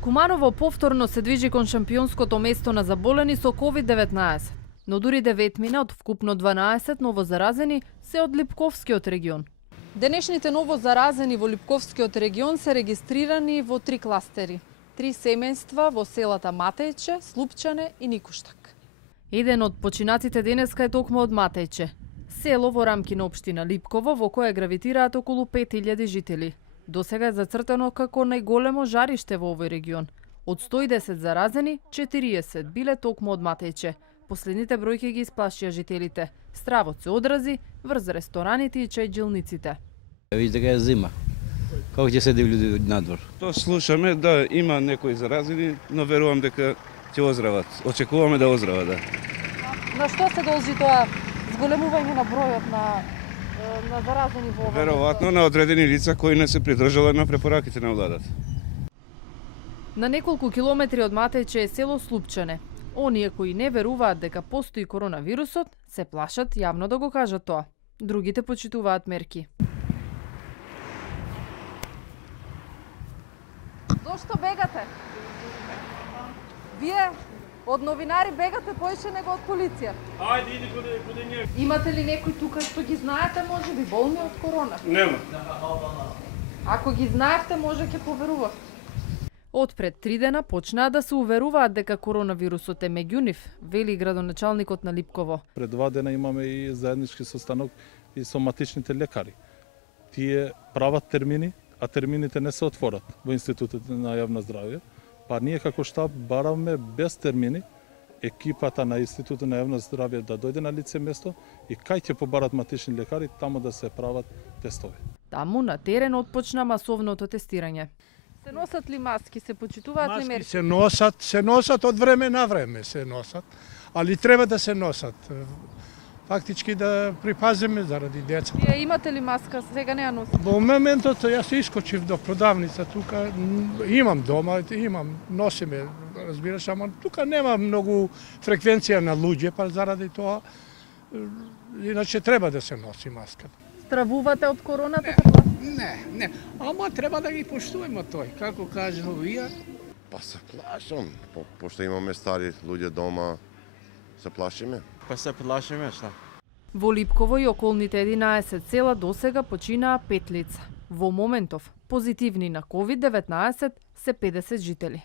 Куманово повторно се движи кон шампионското место на заболени со COVID-19, но дури 9 од вкупно 12 новозаразени се од Липковскиот регион. Денешните новозаразени во Липковскиот регион се регистрирани во 3 кластери. 3 семејства во селата Матејче, Слупчане и Никуштак. Еден од починаците денеска е токму од Матејче, село во рамки на општина Липково во кое гравитираат околу 5000 жители. Досега е зацртано како најголемо жариште во овој регион. Од 110 заразени, 40 биле токму од Матејче. Последните бројки ги исплашија жителите. Стравот се одрази врз рестораните и чајджилниците. Виж дека е зима. Како ќе седи луѓе надвор? То слушаме да има некои заразени, но верувам дека ќе оздрават. Очекуваме да оздрават, да. На што се должи тоа зголемување на бројот на заразени во овој? Веројатно на одредени лица кои не се придржале на препораките на владата. На неколку километри од Матејче е село Слупчане. Оние кои не веруваат дека постои коронавирусот, се плашат јавно да го кажат тоа. Другите почитуваат мерки. Зошто бегате? Вие од новинари бегате поише него од полиција. Ајде, иди куде ние. Имате ли некои тука што ги знаете, може би болни од корона? Нема. Ако ги знаевте, може ќе поверувавте. Од пред 3 дена почнаа да се уверуваат дека коронавирусот е меѓу нив, вели градоначалникот на Липково. Пред 2 дена имаме и заеднички состанок и соматичните лекари. Тие прават термини, а термините не се отворат во Институтот на јавно здравје. Па ние како штаб бараме без термини екипата на Институтот на јавно здравје да дојде на лице место и кај ќе побарат матични лекари, таму да се прават тестови. Таму на терен отпочна масовното тестирање. Се носат ли маски, се почитуваат ли мерки? Се носат од време на време се носат, али треба да се носат. Фактички да припазиме заради децата. Вие имате ли маска? Сега не ја носите. Во моментот јас искочив до продавница тука, имам дома, носиме, разбираш, ама тука нема многу фреквенција на луѓе, па заради тоа иначе треба да се носи маската. Стравувате од короната? Не, ама треба да ги поштуваме тој, како кажу вие. Па се плашам, пошто имаме стари луѓе дома, се плашиме. Па се плашиме, шта? Во Липково и околните 11 села досега починаа 5 лица. Во моментов, позитивни на COVID-19 се 50 жители.